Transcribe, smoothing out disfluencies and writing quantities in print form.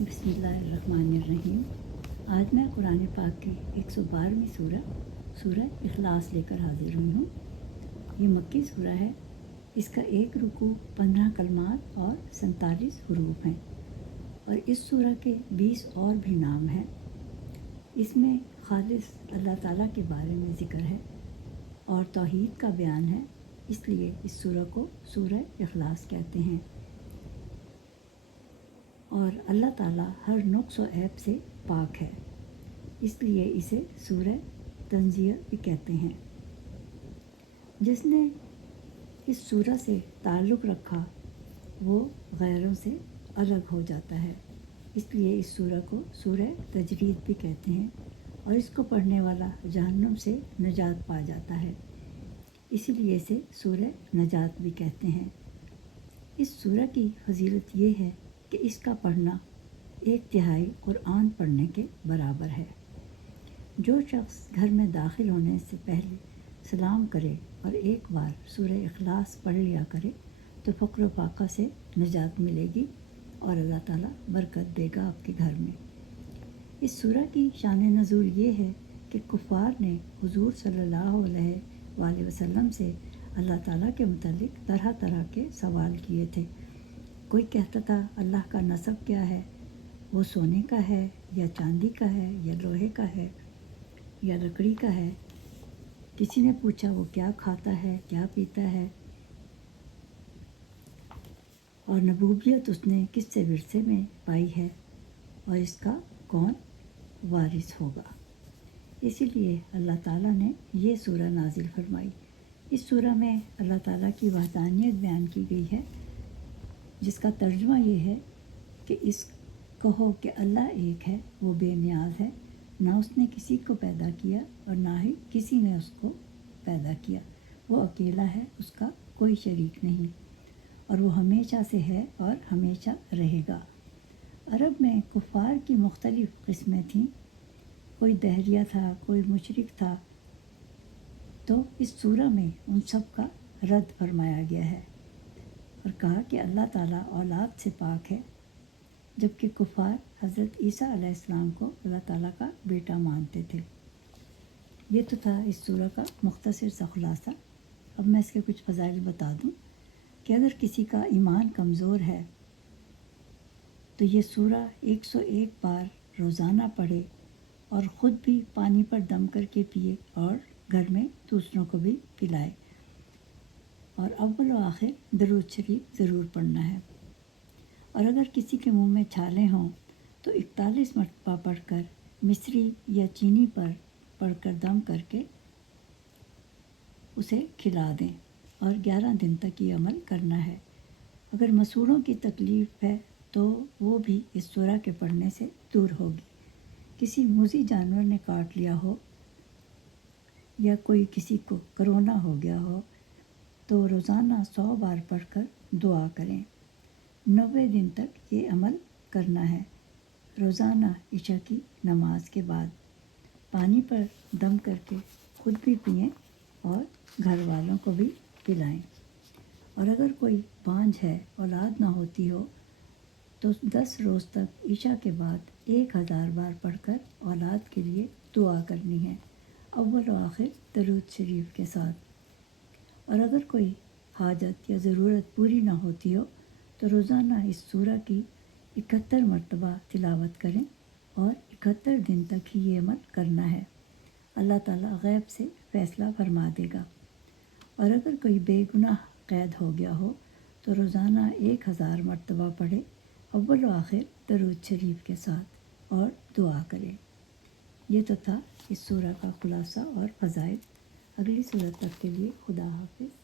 بسم اللہ الرحمن الرحیم۔ آج میں قرآن پاک کی 112ویں سورہ اخلاص لے کر حاضر ہوئی ہوں۔ یہ مکی سورہ ہے۔ اس کا ایک رکوع 15 کلمات اور 47 حروف ہیں، اور اس سورہ کے 20 اور بھی نام ہیں۔ اس میں خالص اللہ تعالیٰ کے بارے میں ذکر ہے اور توحید کا بیان ہے، اس لیے اس سورہ کو سورہ اخلاص کہتے ہیں۔ اور اللہ تعالیٰ ہر نقص و عیب سے پاک ہے، اس لیے اسے سورہ تنزیہ بھی کہتے ہیں۔ جس نے اس سورہ سے تعلق رکھا وہ غیروں سے الگ ہو جاتا ہے، اس لیے اس سورہ کو سورہ تجرید بھی کہتے ہیں، اور اس کو پڑھنے والا جہنم سے نجات پا جاتا ہے، اسی لیے اسے سورہ نجات بھی کہتے ہیں۔ اس سورہ کی فضیلت یہ ہے کہ اس کا پڑھنا 1/3 قرآن پڑھنے کے برابر ہے۔ جو شخص گھر میں داخل ہونے سے پہلے سلام کرے اور ایک بار سورہ اخلاص پڑھ لیا کرے تو فقر و فاقہ سے نجات ملے گی اور اللہ تعالیٰ برکت دے گا آپ کے گھر میں۔ اس سورہ کی شان نزول یہ ہے کہ کفار نے حضور صلی اللہ علیہ وآلہ وسلم سے اللہ تعالیٰ کے متعلق طرح طرح کے سوال کیے تھے۔ کوئی کہتا تھا اللہ کا نسب کیا ہے، وہ سونے کا ہے یا چاندی کا ہے یا لوہے کا ہے یا لکڑی کا ہے۔ کسی نے پوچھا وہ کیا کھاتا ہے، کیا پیتا ہے، اور نبوت اس نے کس سے ورثے میں پائی ہے، اور اس کا کون وارث ہوگا۔ اسی لیے اللہ تعالیٰ نے یہ سورہ نازل فرمائی۔ اس سورہ میں اللہ تعالیٰ کی وحدانیت بیان کی گئی ہے، جس کا ترجمہ یہ ہے کہ اس کہو کہ اللہ ایک ہے، وہ بے نیاز ہے، نہ اس نے کسی کو پیدا کیا اور نہ ہی کسی نے اس کو پیدا کیا، وہ اکیلا ہے، اس کا کوئی شریک نہیں، اور وہ ہمیشہ سے ہے اور ہمیشہ رہے گا۔ عرب میں کفار کی مختلف قسمیں تھیں، کوئی دہریہ تھا، کوئی مشرک تھا، تو اس سورہ میں ان سب کا رد فرمایا گیا ہے اور کہا کہ اللہ تعالیٰ اولاد سے پاک ہے، جبکہ کفار حضرت عیسیٰ علیہ السلام کو اللہ تعالیٰ کا بیٹا مانتے تھے۔ یہ تو تھا اس سورہ کا مختصر سا خلاصہ۔ اب میں اس کے کچھ فضائل بتا دوں کہ اگر کسی کا ایمان کمزور ہے تو یہ سورہ 101 بار روزانہ پڑھے اور خود بھی پانی پر دم کر کے پیے اور گھر میں دوسروں کو بھی پلائے، اور اول و آخر درود شریف ضرور پڑھنا ہے۔ اور اگر کسی کے منہ میں چھالے ہوں تو 41 مرتبہ پڑھ کر مصری یا چینی پر پڑھ کر دم کر کے اسے کھلا دیں، اور 11 دن تک یہ عمل کرنا ہے۔ اگر مسوڑوں کی تکلیف ہے تو وہ بھی اس سورہ کے پڑھنے سے دور ہوگی۔ کسی موذی جانور نے کاٹ لیا ہو یا کوئی کسی کو کرونا ہو گیا ہو تو روزانہ 100 بار پڑھ کر دعا کریں۔ 90 دن تک یہ عمل کرنا ہے۔ روزانہ عشاء کی نماز کے بعد پانی پر دم کر کے خود بھی پئیں اور گھر والوں کو بھی پلائیں۔ اور اگر کوئی بانجھ ہے، اولاد نہ ہوتی ہو، تو 10 روز تک عشاء کے بعد 1000 بار پڑھ کر اولاد کے لیے دعا کرنی ہے، اول و آخر درود شریف کے ساتھ۔ اور اگر کوئی حاجت یا ضرورت پوری نہ ہوتی ہو تو روزانہ اس سورہ کی 71 مرتبہ تلاوت کریں اور 71 دن تک ہی یہ عمل کرنا ہے۔ اللہ تعالیٰ غیب سے فیصلہ فرما دے گا۔ اور اگر کوئی بے گناہ قید ہو گیا ہو تو روزانہ 1000 مرتبہ پڑھے، اول و آخر درود شریف کے ساتھ، اور دعا کرے۔ یہ تو تھا اس سورہ کا خلاصہ اور فضائل۔ اگلی سورہ تک کے لیے خدا حافظ۔